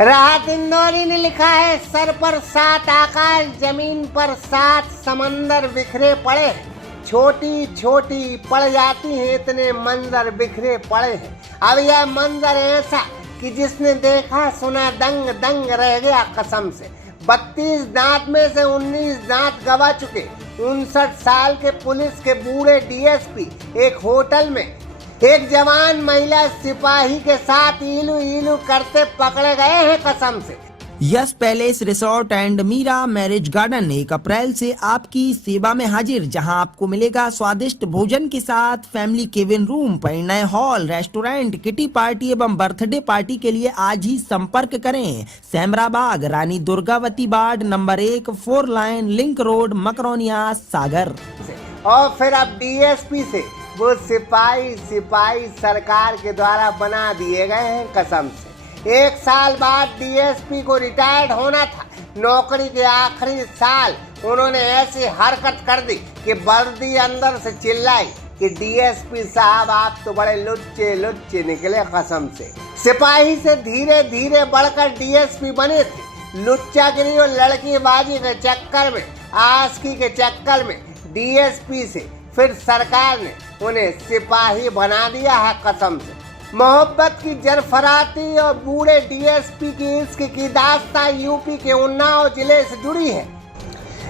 राहत इंदौरी ने लिखा है, सर पर 7 आकाश, जमीन पर 7 समंदर बिखरे पड़े हैं। छोटी छोटी पड़ जाती हैं, इतने मंजर बिखरे पड़े हैं। अब यह मंजर ऐसा कि जिसने देखा सुना दंग दंग रह गया कसम से। 32 दांत में से 19 दांत गवा चुके 59 साल के पुलिस के बूढ़े डीएसपी एक होटल में एक जवान महिला सिपाही के साथ इलू इलू करते पकड़े गए हैं कसम से। Yes palace resort and Meera marriage garden 1 अप्रैल से आपकी सेवा में हाजिर, जहां आपको मिलेगा स्वादिष्ट भोजन के साथ फैमिली केबिन रूम, परिणय हॉल, रेस्टोरेंट, किटी पार्टी एवं बर्थडे पार्टी के लिए आज ही संपर्क करें। Semrabag, Rani Durgavati ward number 1, 4 line link road, Makronia, Sagar. और फिर अब डीएसपी से वो सिपाही सरकार के द्वारा बना दिए गए हैं कसम से। 1 साल बाद डीएसपी को रिटायर्ड होना था। नौकरी के आखिरी साल उन्होंने ऐसी हरकत कर दी कि वर्दी अंदर से चिल्लाई कि डीएसपी साहब आप तो बड़े लुच्चे लुच्चे निकले कसम से। सिपाही से धीरे धीरे बढ़कर डीएसपी बने थे। लुच्चागिरी और लड़कीबाजी के चक्कर में, आस्की के चक्कर में डीएसपी से फिर सरकार ने उन्हें सिपाही बना दिया है कसम से। मोहब्बत की जरफराती और बूढ़े डीएसपी की इश्क की दास्तां यूपी के उन्नाव जिले से जुड़ी है,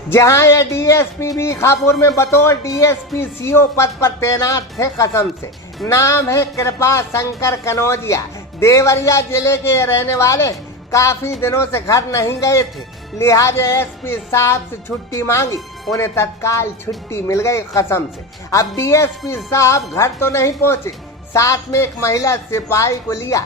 जहां यह डीएसपी भी खापुर में बतौर डीएसपी सीओ पद पर तैनात थे कसम से। नाम है कृपा शंकर कनौजिया। देवरिया जिले के रहने वाले, काफी दिनों से घर नहीं गए थे, लिहाजा एसपी साहब से छुट्टी मांगी, उन्हें तत्काल छुट्टी मिल गई कसम से। अब डीएसपी साहब घर तो नहीं पहुंचे, साथ में एक महिला सिपाही को लिया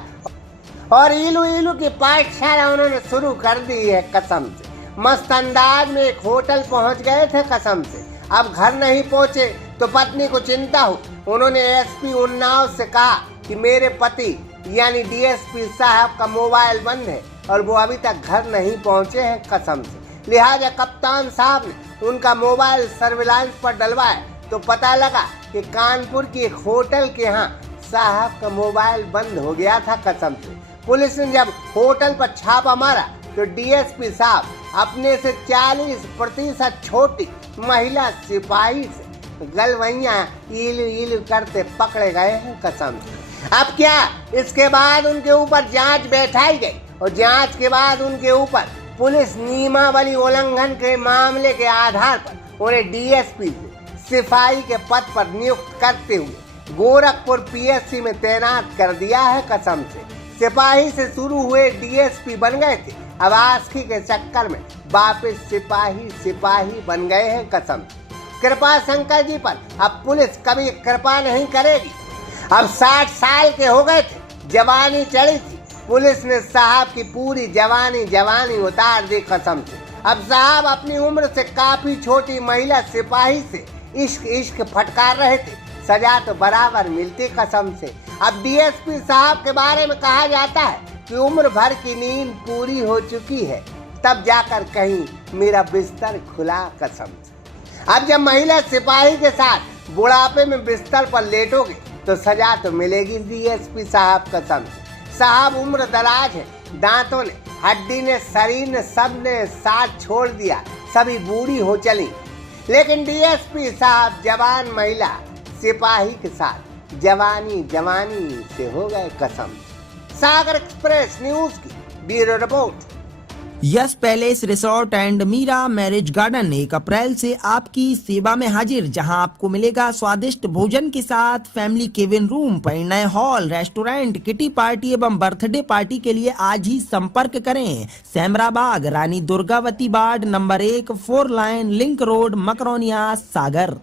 और इलू इलू की पाठशाला उन्होंने शुरू कर दी है कसम से। मस्त अंदाज में एक होटल पहुंच गए थे कसम से। अब घर नहीं पहुंचे तो पत्नी को चिंता हो, उन्होंने एसपी उन्नाव से कहा कि मेरे पति यानी डीएसपी साहब का मोबाइल बंद है और वो अभी तक घर नहीं पहुंचे हैं कसम से। लिहाजा कप्तान साहब ने उनका मोबाइल सर्विलांस पर डलवाया तो पता लगा कि कानपुर की एक होटल के यहाँ साहब का मोबाइल बंद हो गया था कसम से। पुलिस ने जब होटल पर छापा मारा तो डीएसपी साहब अपने से 40% छोटी महिला सिपाही से गलवैया इलू इलू करते पकड़े गए हैं कसम से। अब क्या, इसके बाद उनके ऊपर जांच बैठाई गई और जांच के बाद उनके ऊपर पुलिस नियमावली उल्लंघन के मामले के आधार पर उन्हें डीएसपी सिपाही के पद पर नियुक्त करते हुए गोरखपुर पीएससी में तैनात कर दिया है कसम से। सिपाही से शुरू हुए डीएसपी बन गए थे, अब आस्की के चक्कर में वापस सिपाही बन गए हैं कसम। कृपा शंकर जी पर अब पुलिस कभी कृपा नहीं करेगी। अब 60 साल के हो गए थे, जवानी चढ़ी थी, पुलिस ने साहब की पूरी जवानी उतार दी कसम से। अब साहब अपनी उम्र से काफी छोटी महिला सिपाही से इश्क फटकार रहे थे, सजा तो बराबर मिलती कसम से। अब डीएसपी साहब के बारे में कहा जाता है कि उम्र भर की नींद पूरी हो चुकी है, तब जाकर कहीं मेरा बिस्तर खुला कसम से। अब जब महिला सिपाही के साथ बुढ़ापे में बिस्तर पर लेटोगे तो सजा तो मिलेगी डीएसपी साहब कसम से। साहब उम्र दराज है, दांतों ने, हड्डी ने, शरीर ने, सब ने साथ छोड़ दिया, सभी बूढ़ी हो चली, लेकिन डीएसपी साहब जवान महिला सिपाही के साथ जवानी से हो गए कसम। सागर एक्सप्रेस न्यूज की bureau report. Yes palace resort and Meera marriage garden 1 अप्रैल से आपकी सेवा में हाजिर, जहां आपको मिलेगा स्वादिष्ट भोजन के साथ फैमिली केबिन रूम, परिणय हॉल, रेस्टोरेंट, किटी पार्टी एवं बर्थडे पार्टी के लिए आज ही संपर्क करें। Semrabag, Rani Durgavati ward number 1, 4 line link road, Makronia, सागर।